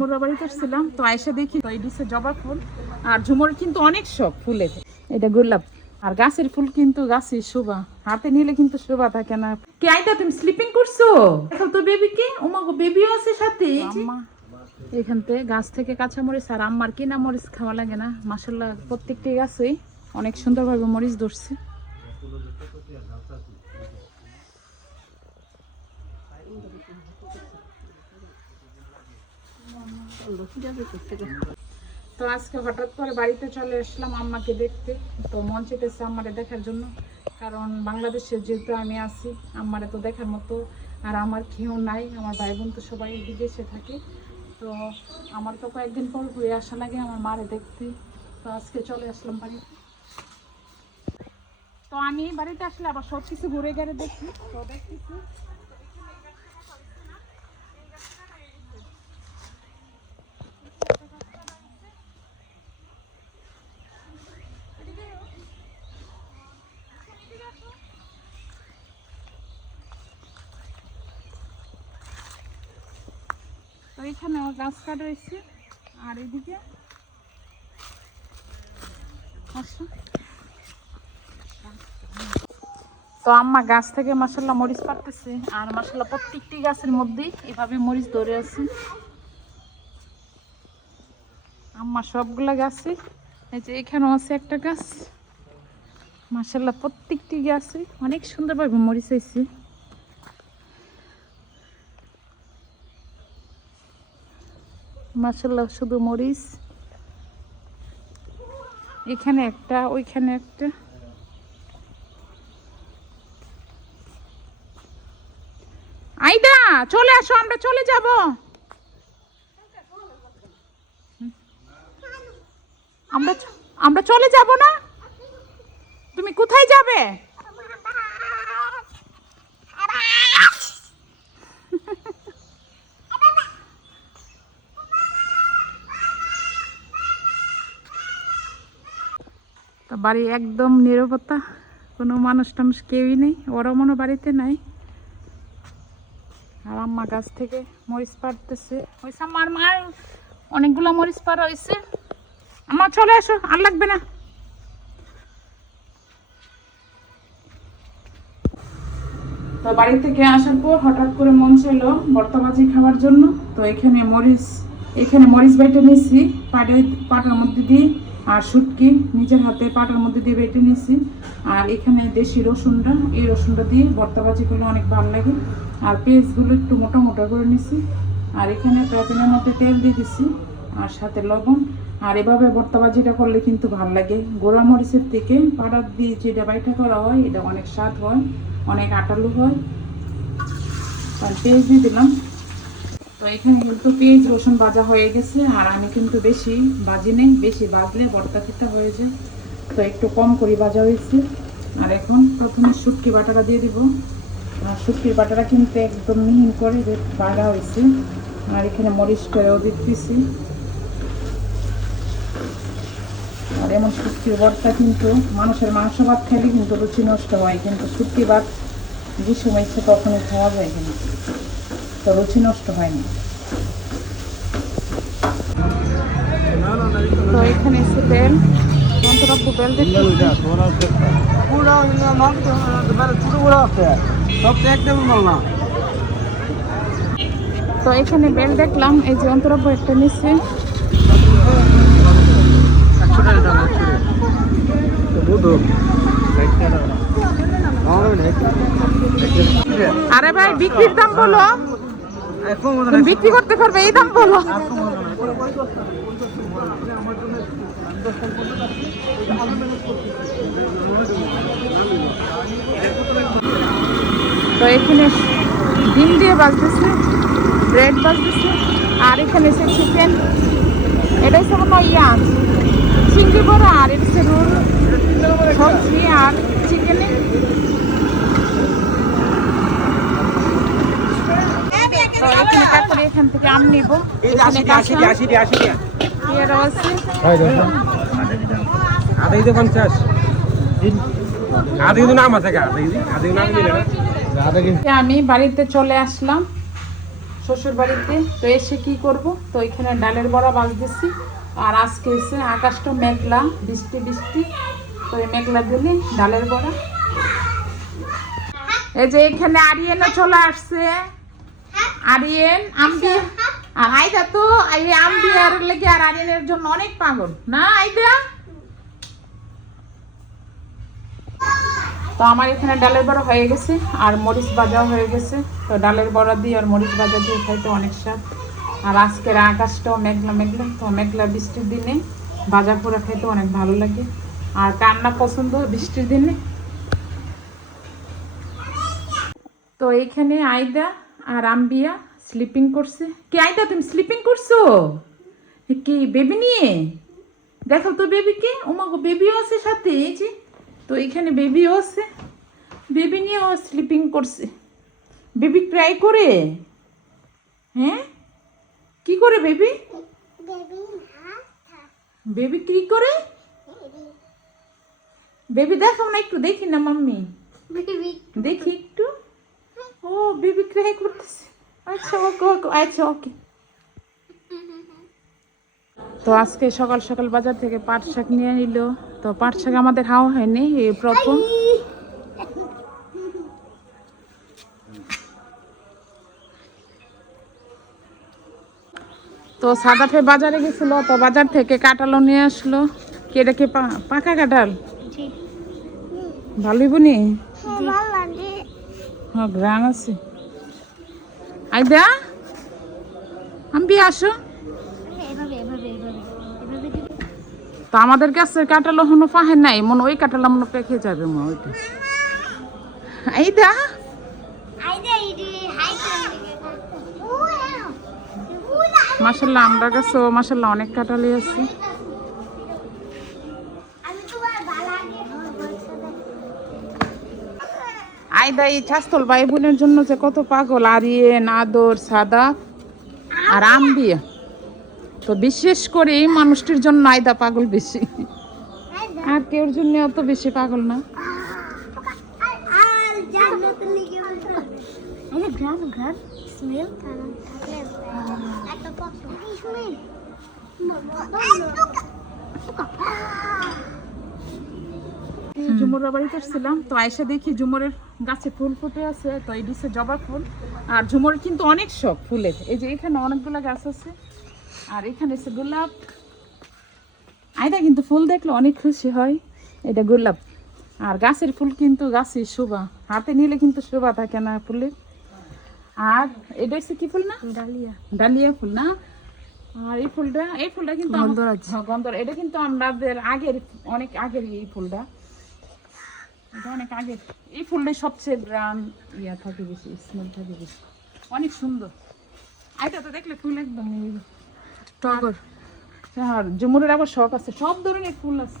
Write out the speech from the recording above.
ঝুমুর বাড়িতে আসছিলাম, তো আয়সা দেখি তো এই দিচ্ছে জবা ফুল। আর ঝুমুর কিন্তু অনেক শখ ফুলের, এটা গোলাপ। আর গাছের ফুল কিন্তু গাছে শোভা, হাতে নিলে কিন্তু শোভা থাকে না। কে আইতা তুমি স্লিপিং করছো? দেখো তো বেবিকে, ওমাগো বেবিও আছে সাথে। আম্মা এখান থেকে গাছ থেকে কাঁচা মরিচ আর আম্মার কিনা মরিচ খাওয়া লাগে না, মাশাআল্লাহ প্রত্যেকটি গাছেই অনেক সুন্দরভাবে মরিচ ধরছে। তো আজকে হঠাৎ করে বাড়িতে চলে আসলাম আম্মাকে দেখতে। তো মন চেয়েছে আম্মারে দেখার জন্য, কারণ বাংলাদেশে যেহেতু আমি আছি, আম্মারে তো দেখার মতো আর আমার কেউ নাই। আমার ভাই বোন তো সবাই বিদেশে থাকে, তো আমার তো কয়েকদিন পর ঘুরে আসা লাগে আমার মারে দেখতে। তো আজকে চলে আসলাম বাড়িতে। তো আমি বাড়িতে আসলে আবার সব কিছু ঘুরে গেড়ে দেখি, তো দেখতেছি তো এখানে গাছ কাটা রয়েছে। আর এদিকে তো আম্মা গাছ থেকে মাশাআল্লাহ মরিচ পাড়তেছে, আর মাশাআল্লাহ প্রত্যেকটি গাছের মধ্যেই এভাবে মরিচ ধরে আছে। আম্মা সবগুলা গাছে, এই যে এখানেও আছে একটা গাছ, মাশাআল্লাহ প্রত্যেকটি গাছে অনেক সুন্দরভাবে মরিচ হয়েছে। মাশাআল্লাহ শুধু মরিচ, এখানে একটা ওইখানে একটা। আইদা চলে আসো, আমরা চলে যাব। আমরা চলে যাব না, তুমি কোথায় যাবে? তো বাড়ি একদম নিরাপত্তা, কোনো মানুষ টানুষ কেউই নেই, ওরা মনে বাড়িতে নাই। আর আম্মা গাছ থেকে মরিচ পাড়তেছে, হয়েছে আমার মার অনেকগুলো মরিচ পাড়া হয়েছে। আমার চলে আসো, আর লাগবে না। তো বাড়ি থেকে আসার পর হঠাৎ করে মন চাইলো ভর্তা ভাজি খাওয়ার জন্য। তো এখানে মরিচ বেটে নিয়েছি পাটার মধ্যে দিয়ে, আর শুটকি নিজের হাতে পাটার মধ্যে দিয়ে বেটে নিয়েছি। আর এখানে দেশি রসুনটা, এই রসুনটা দিয়ে ভর্তা ভাজি করলে অনেক ভালো লাগে। আর পেঁয়াজগুলো একটু মোটা মোটা করে নিয়েছি। আর এখানে প্যানের মধ্যে তেল দিয়ে দিছি, আর সাথে লবণ। আর এভাবে ভর্তা ভাজিটা করলে কিন্তু ভালো লাগে, গোড়া মরিচের থেকে পাটার দিয়ে যেটা বাইটা করা হয় এটা অনেক স্বাদ হয়, অনেক আটালু হয়। আর পেঁয়াজ দিয়ে দিলাম। তো এখানে কিন্তু পেঁয়াজ রসুন ভাজা হয়ে গেছে, আর আমি কিন্তু বেশি ভাজি নেই, বেশি ভাজলে ভর্তা খেতে হয়ে যায়, তো একটু কম করে ভাজা হয়েছে। আর এখন প্রথমে শুটকি বাটাটা দিয়ে দিব। আর শুটকির বাটাটা কিন্তু একদম মিহিন করে ভাজা হয়েছে। আর এখানে মরিচ করেও দিতেছি। আর এমন শুটকির ভর্তা কিন্তু মানুষের মাংস ভাত খেলে কিন্তু রুচি নষ্ট হয়, কিন্তু শুটকি ভাত যে সময় ইচ্ছে কখনোই খাওয়া যায় কিনা, তো রুচি নষ্ট হয় না। তো এখানে এসে তেল অন্তরাব্বু বেল দেখতেছি। তো এখানে বেল দেখলাম, এই যে অন্তরাব্বু একটা নিচ্ছে। আরে ভাই বিক্রির দাম বলো, বিক্রি করতে পারবে এই দাম বলো। তো এখানে ডিম দিয়ে বাজতেছে, ব্রেড বাজতেছে। আর এখানে এসে চিকেন, এটাই সব চিংড়ি বড়া, আর এটা রোল সবজি আর চিকেনে। তো এখানে কাকুরে এখান থেকে আম নিব, এখানে পেয়ারা আছে। আমি বাড়িতে চলে আসলাম, শ্বশুর বাড়িতে। তো এসে কি করব, তো এখানে ডালের বড়া ভাজতেছি। আর আজকে এসে আকাশটা মেঘলা, বৃষ্টি বৃষ্টি, তো এই মেঘলা দিলে ডালের বড়া। এই যে এখানে আরিয়ানও চলে আসছে, আরিয়ান আম্বি আর আইদা। তো এই আম্বি আর লেগে আর আরিয়ানের জন্য অনেক পাগল না আইদা। তো আমার এখানে ডালের বড়া হয়ে গেছে আর মরিচ ভাজাও হয়ে গেছে। তো ডালের বড়া দিয়ে আর মরিচ ভাজা দিয়ে খাইতে অনেক স্বাদ। আর আজকের আকাশটাও মেঘলা মেঘলা, তো মেঘলা বৃষ্টির দিনে ভাজা পোড়া খাইতে অনেক ভালো লাগে। আর কান্না পছন্দ বৃষ্টির দিনে। তো এইখানে আইদা আর আম্বিয়া স্লিপিং করছে। কি আইদা তুমি স্লিপিং করছো কি বেবি নিয়ে? দেখো তো বেবিকে, ওমাগো বেবিও আছে সাথে, এই যে। তো এখানে বেবিও আছে, বেবি নিয়ে ও স্লিপিং করছে। বেবি ক্রাই করে, হ্যাঁ কি করে বেবি? বেবি কি করে? বেবি দেখাও না একটু, দেখি না মাম্মি, দেখি একটু। ও বেবি ক্রাই করতেছে। আচ্ছা ওকে ওকে, আচ্ছা ওকে। তো আজকে সকাল সকাল বাজার থেকে পাট শাক নিয়ে নিল। তো পাট শাক আমাদের খাওয়া হয়নি, এই প্রথম। তো সাদাফে বাজারে গেছিল, তো বাজার থেকে কাঁঠালও নিয়ে আসলো। কি এটা কি পাকা কাঁঠাল? ভালোই বনি, হ্যাঁ গ্রাম আছে। আইদা আমি আসো। তো আমাদের কাছে কাঁঠাল এখনো পাহে নাই, মনে ওই কাঁঠাল মনে পেকে যাবে মনে ওইটা। আইদা মাশাল্লাহ, আমরা কাছেও মাশাল্লাহ অনেক কাঁঠালই আছে। আইদা এই ছাস্তল ভাই বোনের জন্য যে কত পাগল, আরিয়েন, আদর, সাদা আর আম্বিয়া। তো বিশেষ করে এই মানুষটির জন্য আইদা পাগল বেশি, আর কেউর জন্য অত বেশি পাগল না। ঝুমুরের বাড়িতে এসেছিলাম, তো আয়সা দেখি ঝুমুরের গাছে ফুল ফুটে আছে। তো এই দিচ্ছে জবা ফুল। আর ঝুমুরের কিন্তু অনেক শখ ফুলের, এই যে এখানে অনেকগুলো গাছ আছে। আর এখানে এসে গোলাপ। আইদা কিন্তু ফুল দেখলে অনেক খুশি হয়, এটা গোলাপ। আর গাছের ফুল কিন্তু গাছে শোভা, হাতে নিলে কিন্তু শোভা থাকে না ফুলের। আর এটা হচ্ছে কি ফুল না? ডালিয়া, ডালিয়া ফুল না? আর এই ফুলটা কিন্তু গন্ধরাজ, এটা কিন্তু আমাদের আগের, অনেক আগের এই ফুলটা, এটা অনেক আগের। এই ফুলটাই সবচেয়ে গ্রাম ইয়া থাকে বেশি, স্মেল থাকে বেশি, অনেক সুন্দর। আইটা তো দেখলে ফুল একদম টগর। আর ঝুমুরের আবার শখ আছে, সব ধরনের ফুল আছে।